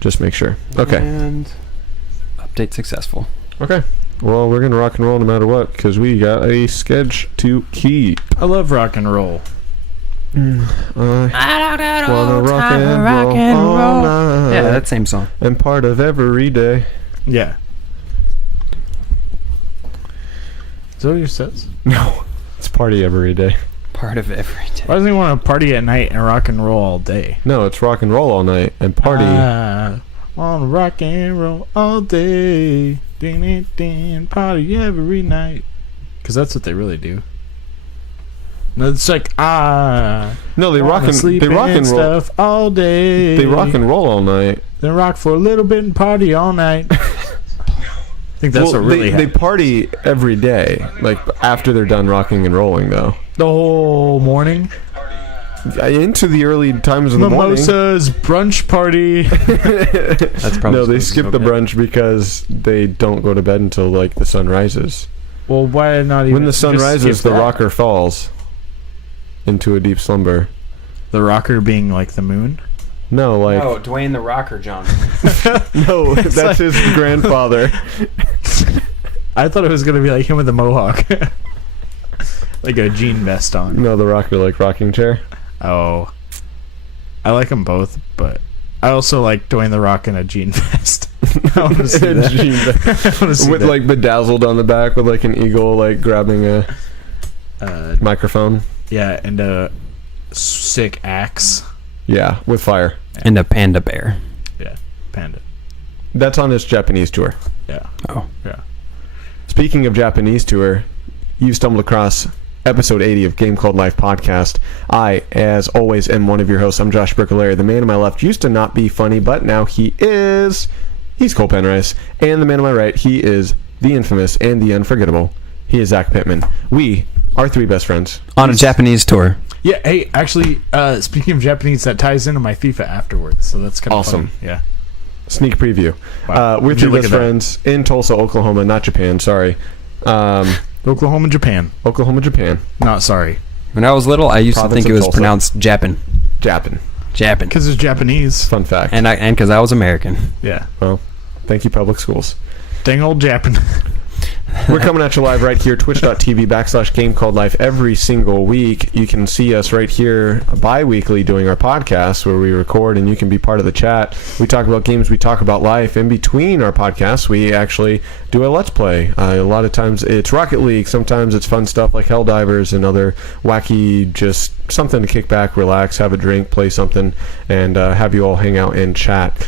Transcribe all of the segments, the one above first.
Just make sure. Okay. And update successful. Okay. Well, we're going to rock and roll no matter what, because we got a sketch to keep. I love rock and roll. I don't know. Rock and roll all night. Yeah, that same song. And part of every day. Yeah. Is that what yours says? No. It's party every day. Part of every day. Why doesn't he want to party at night and rock and roll all day? No, it's rock and roll all night and party. I want to rock and roll all day. Ding, ding, ding, party every night. Because that's what they really do. No, it's like, No, they rock and roll stuff all day. They rock and roll all night. Then rock for a little bit and party all night. I think that's what really they happened. party every day, like after they're done rocking and rolling, though. The whole morning. Into the early times of the morning. Mimosas, brunch party. That's probably No, they skip the brunch because they don't go to bed until like the sun rises. Well, why not even? When the sun just rises, skip the that? rocker falls into a deep slumber. The rocker being like the moon. No, like No, Dwayne the Rocker Johnson. no, that's like- his grandfather. I thought it was gonna be like him with a mohawk, like a jean vest on. No, the rocker like rocking chair. Oh, I like them both, but I also like Dwayne the Rock in a jean vest. I want to see A that. jean vest. I wanna see With that. like bedazzled on the back, with like an eagle like grabbing a microphone. Yeah, and a sick axe. Yeah, with fire. And a panda bear. Yeah, panda. That's on his Japanese tour. Yeah. Oh. Yeah. Speaking of Japanese tour, you stumbled across episode 80 of Game Called Life podcast. I, as always, am one of your hosts. I'm Josh Bricolari. The man on my left used to not be funny, but now he is. He's Cole Penrice. And the man on my right, he is the infamous and the unforgettable. He is Zach Pittman. We are three best friends. On a Japanese tour. Yeah. Hey, actually, speaking of Japanese, that ties into my FIFA afterwards, so that's kind of Awesome. Fun. Yeah. Sneak preview. Wow. We're Would you three look best at that? friends in Tulsa, Oklahoma, not Japan, sorry. Oklahoma, Japan. Oklahoma, Japan. Not sorry, When I was little, I used Province to think of it was Tulsa. pronounced Japan. Japan. Japan. because it's Japanese. Fun fact. And because I was American. Yeah. Well, thank you, public schools. Dang old Japan. We're coming at you live right here, twitch.tv/Game Called Life every single week. You can see us right here bi-weekly doing our podcast where we record and you can be part of the chat. We talk about games, we talk about life. In between our podcasts, we actually do a Let's Play. A lot of times it's Rocket League. Sometimes it's fun stuff like Helldivers and other wacky, just something to kick back, relax, have a drink, play something, and have you all hang out and chat.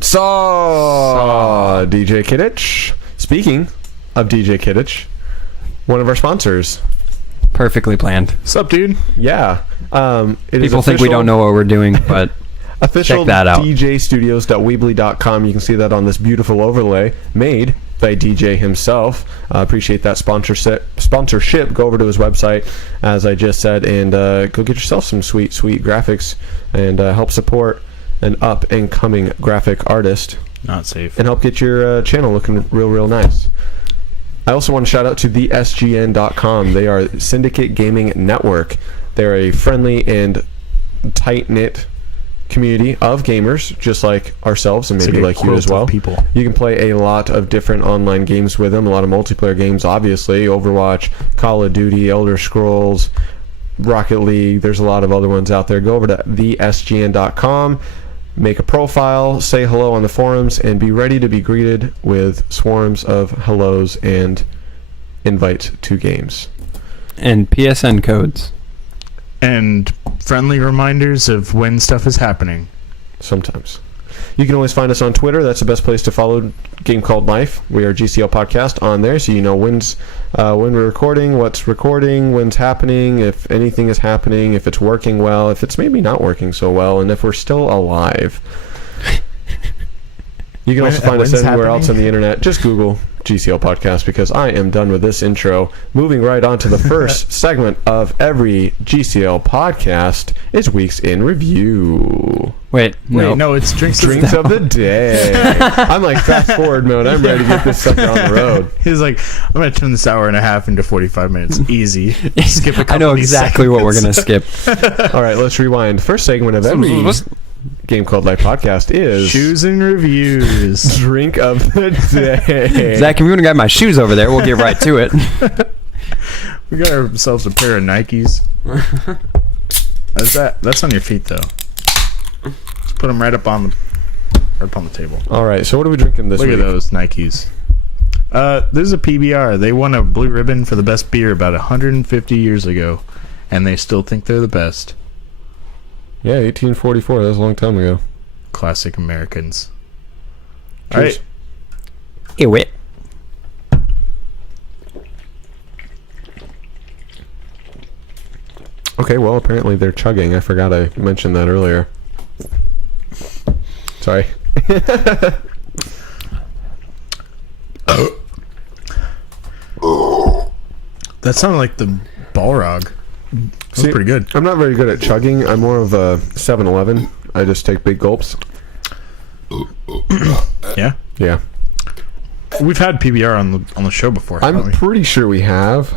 Saw DJ Kidditch. Speaking of DJ Kidditch, one of our sponsors. Perfectly planned. What's up, dude? Yeah. It is People think we don't know what we're doing, but official check that out. DJstudios.weebly.com. You can see that on this beautiful overlay made by DJ himself. Appreciate that sponsorship. Go over to his website, as I just said, and go get yourself some sweet graphics and help support an up-and-coming graphic artist. Not safe. And help get your channel looking real nice. I also want to shout out to thesgn.com. They are Syndicate Gaming Network. They're a friendly and tight-knit community of gamers, just like ourselves and maybe like you as well. People. You can play a lot of different online games with them, a lot of multiplayer games, obviously. Overwatch, Call of Duty, Elder Scrolls, Rocket League. There's a lot of other ones out there. Go over to thesgn.com. Make a profile, say hello on the forums, and be ready to be greeted with swarms of hellos and invites to games. and PSN codes. And friendly reminders of when stuff is happening. Sometimes. You can always find us on Twitter. That's the best place to follow Game Called Life. We are GCL Podcast on there, so you know when we're recording, what's recording, when's happening, if anything is happening, if it's working well, if it's maybe not working so well, and if we're still alive. You can also find us anywhere else on the internet. Just Google GCL Podcast, because I am done with this intro. Moving right on to the first segment of every GCL podcast is Weeks in Review. Wait, no, it's drinks of the day. I'm like fast forward mode. I'm ready to get this sucker on the road. He's like, I'm going to turn this hour and a half into 45 minutes. Easy. Skip a couple I know of these exactly what we're seconds. going to skip. All right, let's rewind. First segment of every... Game Called Life podcast is Shoes and reviews. drink of the day. Zach, if you want to grab my shoes over there, we'll get right to it. We got ourselves a pair of Nikes. That's on your feet though. Just put them right up on the table. All right, so what are we drinking this week? Look at those Nikes. This is a PBR. They won a blue ribbon for the best beer about 150 years ago, and they still think they're the best. Yeah, 1844. That was a long time ago. Classic Americans. Cheers. All right. Ew it. Okay, well, apparently they're chugging. I forgot I mentioned that earlier. Sorry. That sounded like the Balrog. That's See, pretty good. I'm not very good at chugging. I'm more of a 7-Eleven. I just take big gulps. Yeah. Yeah. We've had PBR on the show before. haven't I'm we? pretty sure we have.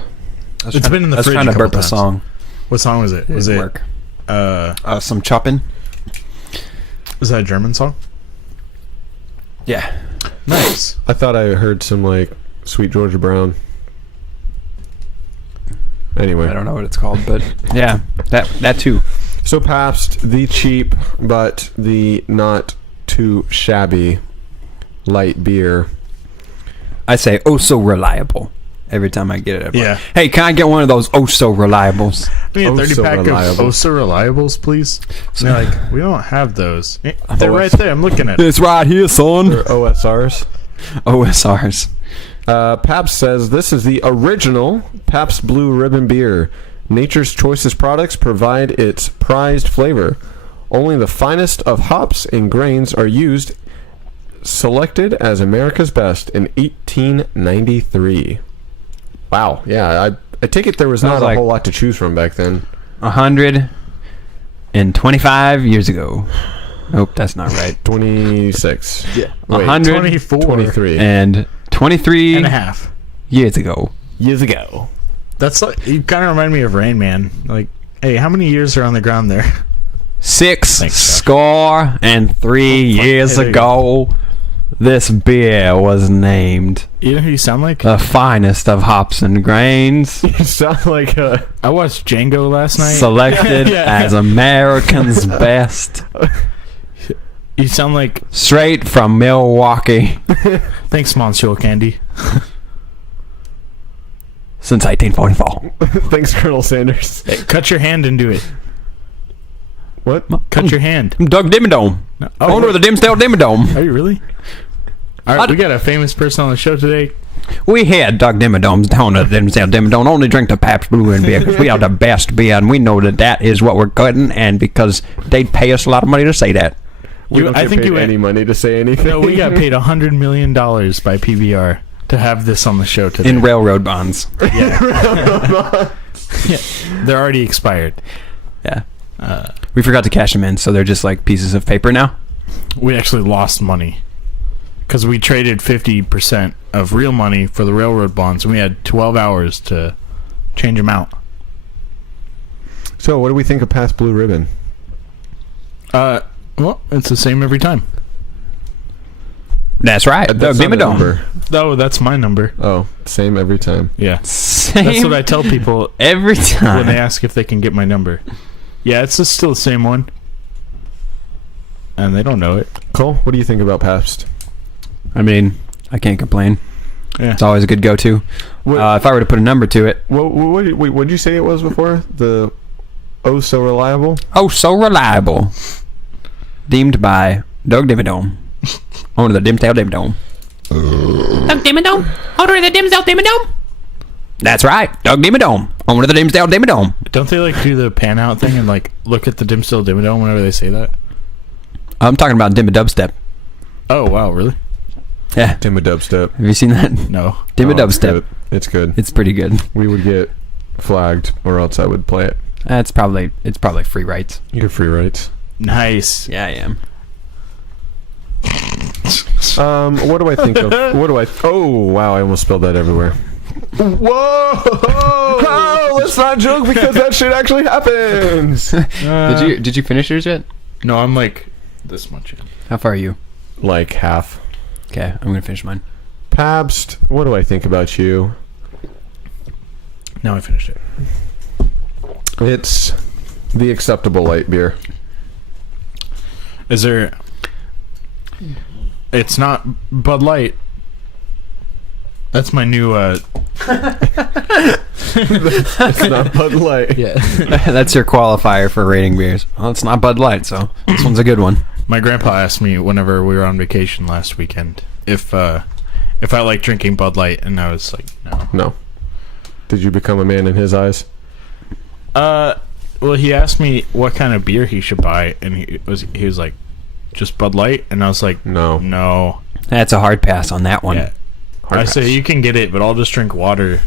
It's been in the I was fridge trying to a couple burp a times. song. What song was it? Was it work? uh Some chopping? was that a German song? Yeah. Nice. I thought I heard some, like, Sweet Georgia Brown. Anyway. I don't know what it's called, but yeah, that too. So Pabst, the cheap but the not too shabby light beer. I say oh so reliable every time I get it. Yeah. Hey, can I get one of those oh so reliables? We need a Oh, 30 so pack reliable. of Osa Reliables, please. So- And they're like, we don't have those. They're OS. right there. I'm looking at it. It's right here, son. Or OSRs. OSRs. Pabst says this is the original Pabst Blue Ribbon beer. Nature's choicest products provide its prized flavor. Only the finest of hops and grains are used. Selected as America's best in 1893. Wow. Yeah, I take it there was Sounds not a like- whole lot to choose from back then. 125 years ago. Nope, that's not right. 26. Yeah. Wait, 24 23. And 23 and a half. years ago. Years ago. That's like, you kind of remind me of Rain Man. Like, hey, how many years are on the ground there? 6 Thanks, Josh. score and 3 years Hey, there you ago, this beer was named You know who you sound like? the finest of hops and grains, You sound like a... I watched Django last night. selected Yeah. as American's best, You sound like, straight from Milwaukee thanks, Monsieur Candy. since 1844. Thanks, Colonel Sanders. Hey, cut your hand and do it. What? Cut your hand. I'm Doug Dimmadome, Oh, owner of the Dimsdale Dimmadome. Are you really? All right, we got a famous person on the show today. We had Doug Dimmadome's owner of the Dimsdale Dimmadome only drink the Pabst Blue Ribbon beer because we are the best beer, and we know that is what we're getting, and because they'd pay us a lot of money to say that. We don't I get think paid you went- any money to say anything. No, we got paid $100 million by PBR to have this on the show today. In railroad bonds. Yeah, they're already expired. Yeah. We forgot to cash them in, so they're just like pieces of paper now. We actually lost money because we traded 50% of real money for the railroad bonds, and we had 12 hours to change them out. So, what do we think of Pabst Blue Ribbon? Well, it's the same every time. That's right. Doug That's not a Dimmadome. number. Oh, that's my number. Oh, same every time. Yeah, Same that's what I tell people every when time. they ask if they can get my number. Yeah, it's just still the same one, and they don't know it. Cole, what do you think about Pabst? I mean, I can't complain. Yeah. It's always a good go-to. What, If I were to put a number to it, what did you say it was before? The oh so reliable? oh, so reliable. Deemed by Doug Dimmadome, owner of the Dimsdale Dimmadome. Doug Dimmadome, owner of the Dimsdale Dimmadome. That's right, Doug Dimmadome, owner of the Dimsdale Dimmadome. Don't they like do the pan out thing and like look at the Dimsdale Dimmadome whenever they say that? I'm talking about Dimma Dubstep. Oh wow, really? Yeah, Tim a dubstep. have you seen that? No. Dimma Oh, it's Dubstep. good. It's good. It's pretty good. We would get flagged, or else I would play it. It's probably free rights. You get free rights. Nice. Yeah, I am. What do I think of? What do I? Oh wow! I almost spilled that everywhere. Whoa! Oh, let's not joke because that shit actually happens. Did you finish yours yet? No, I'm like this much in. How far are you? Like half. Okay, I'm gonna finish mine. Pabst, what do I think about you? Now I finished it. It's the acceptable light beer. Is there... It's not Bud Light. That's my new... It's not Bud Light. Yeah. That's your qualifier for rating beers. Well, it's not Bud Light, so this one's a good one. My grandpa asked me whenever we were on vacation last weekend if I like drinking Bud Light, and I was like, no. No. Did you become a man in his eyes? Well, he asked me what kind of beer he should buy, and he was like, just Bud Light, and I was like, no. That's a hard pass on that one. Yeah. I say you can get it, but I'll just drink water.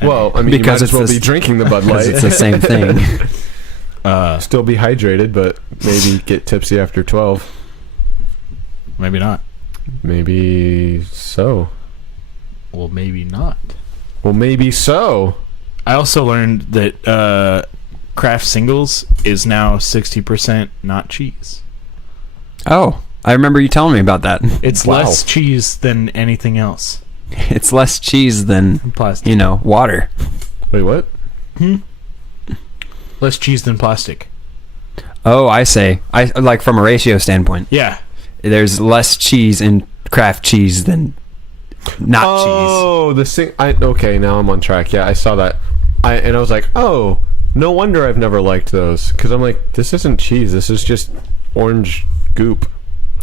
Well, I mean, Because you might it's as well the- be drinking the Bud Light. Because it's the same thing. Still be hydrated, but maybe get tipsy after 12. Maybe not. Maybe so. Well, maybe not. Well, maybe so. I also learned that craft singles is now 60% not cheese. Oh, I remember you telling me about that. It's Wow. less cheese than anything else. It's less cheese than, Plastic. water. Wait, what? Less cheese than plastic. Oh, I say. I like from a ratio standpoint. Yeah. There's less cheese in craft cheese than not Oh, the sing. Okay, now I'm on track. Yeah, I saw that. And I was like, oh, no wonder I've never liked those. Because I'm like, this isn't cheese. This is just orange goop.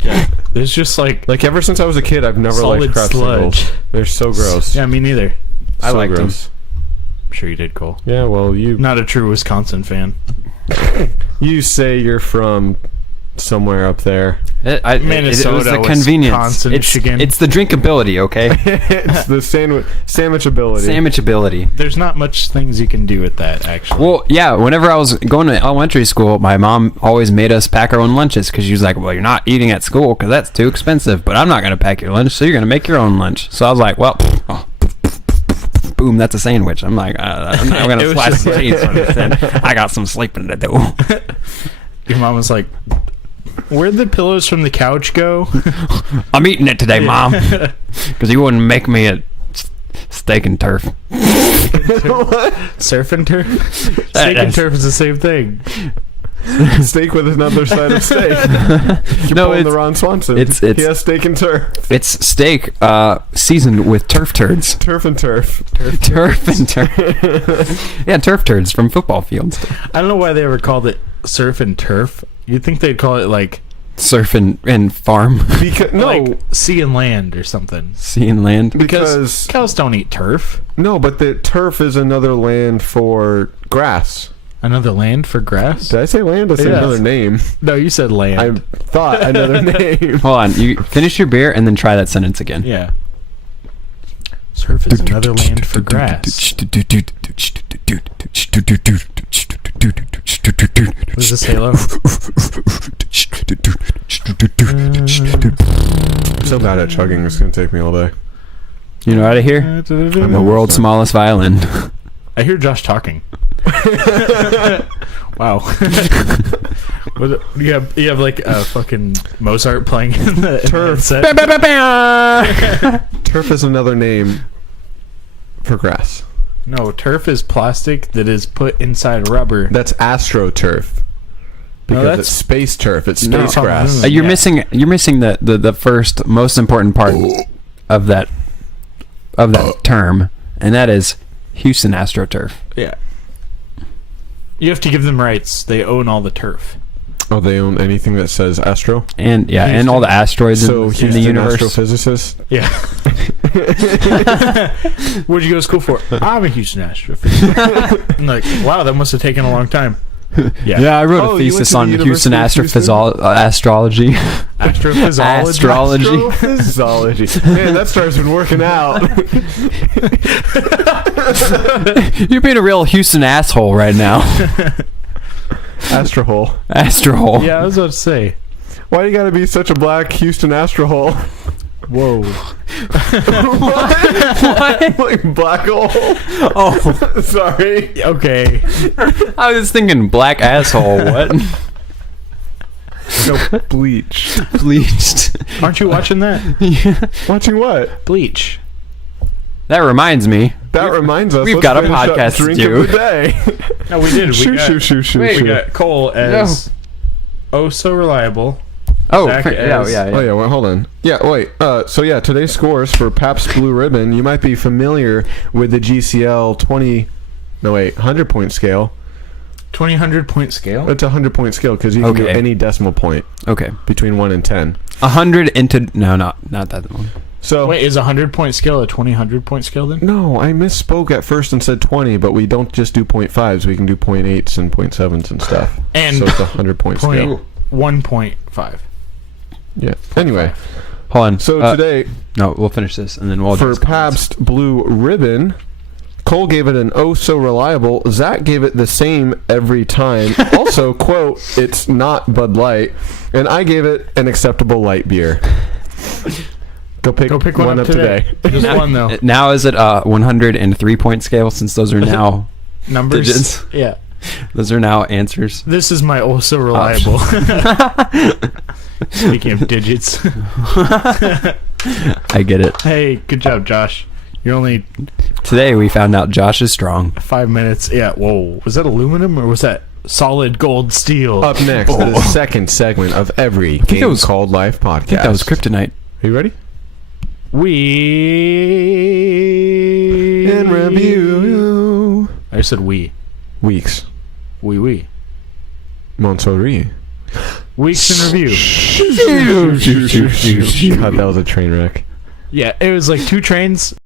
Yeah. There's just like Ever since I was a kid, I've never liked solid craft sludge. singles. They're so gross. Yeah, me neither. I So liked them. gross. I'm sure you did, Cole. Yeah, well, Not a true Wisconsin fan. you say you're from somewhere up there. It was Minnesota, the convenience. Wisconsin, Michigan. It's the drinkability, okay? It's the sandwich ability. Sandwichability. There's not much things you can do with that, actually. Well, yeah, whenever I was going to elementary school, my mom always made us pack our own lunches because she was like, well, you're not eating at school because that's too expensive, but I'm not going to pack your lunch, so you're going to make your own lunch. So I was like, well, boom, that's a sandwich. I'm like, I'm not going It to was slice just some like- cheese on it. Then I got some sleeping to do. Your mom was like, where'd the pillows from the couch go? I'm eating it today, Mom, because you wouldn't make me a steak and turf. Surf and turf? Steak and turf is the same thing. Steak with another side of steak. You're No, pulling it's- the Ron Swanson. it's- he has steak and turf. It's steak seasoned with turf turds. Turf and turf. Turf and turf. Yeah, turf turds from football fields. I don't know why they ever called it surf and turf. You'd think they'd call it like Surf and farm. Because like sea and land or something. Sea and land. because Cows don't eat turf. no, but the turf is another land for grass. Another land for grass? Did I say land? I said Yes. another name. No, you said land. I thought another name. Hold on. You finish your beer and then try that sentence again. Yeah. Surf is another land for grass. Was this Halo? I'm so bad at chugging. It's gonna take me all day. You know out of here? I'm the world's smallest violin. I hear Josh talking. Wow. What, you have like a fucking Mozart playing in the Turf. set. Turf is another name for grass. No, turf is plastic that is put inside rubber. That's astroturf. Because that's- it's space turf. It's No. space grass. Mm. You're Yeah. missing the first most important part of that term, and that is Houston AstroTurf. Yeah. You have to give them rights. They own all the turf. Oh, they own anything that says astro? And yeah, and all the asteroids So in the Houston universe. astrophysicist? Yeah. What'd you go to school for? I'm a Houston astrophysicist. I'm like, wow, that must have taken a long time. Yeah. Yeah, I wrote Oh, a you went thesis to the on Houston University of astrology. Astrophysiology. Astrology. Astrophysiology. Man, that star's been working out. You're being a real Houston asshole right now. Astrohole. Astrohole. Yeah, I was about to say. Why you gotta be such a black Houston astrohole? Whoa. What? Like black hole? Oh, Sorry. Okay. I was thinking black asshole. What? Go Bleach. Bleached. Aren't you watching that? Watching what? Bleach. That reminds me. That reminds us. we've let's got a finish up podcast to drink do. of the day. No, we did. Shoot. We got Cole as oh so reliable. Oh, Zach yeah. as- Oh yeah, well, hold on. Yeah, wait. So yeah, today's scores for Pabst Blue Ribbon. You might be familiar with the GCL 100-point scale. 100-point scale. It's a 100-point scale because you can do Okay. any decimal point Okay. between 1 and 10. 100 into... No, not that one. So Wait, is a 100-point scale a 100-point scale then? no, I misspoke at first and said 20, but we don't just do 0.5s. We can do 0.8s and 0.7s and stuff. And so it's a 100-point scale. 1.5. Yeah. Anyway, Hold on. so today No, we'll finish this and then we'll... for address comments. Pabst Blue Ribbon, Cole gave it an oh so reliable. Zach gave it the same every time. Also, quote, it's not Bud Light. And I gave it an acceptable light beer. Go pick one up today. Just one though. Now is it a 103-point scale since those are now... Numbers. Digits. Yeah. Those are now answers. This is my oh so reliable. Speaking of digits. I get it. Hey, good job, Josh. You're only Today we found out Josh is strong. 5 minutes. Yeah. Whoa. Was that aluminum or was that solid gold steel? Up next, the second segment of every think Game that was- Called Life podcast. I think that was kryptonite. Are you ready? We In review. I said we. Weeks. We. Montsori. Weeks in review. God, that was a train wreck. Yeah, it was like two trains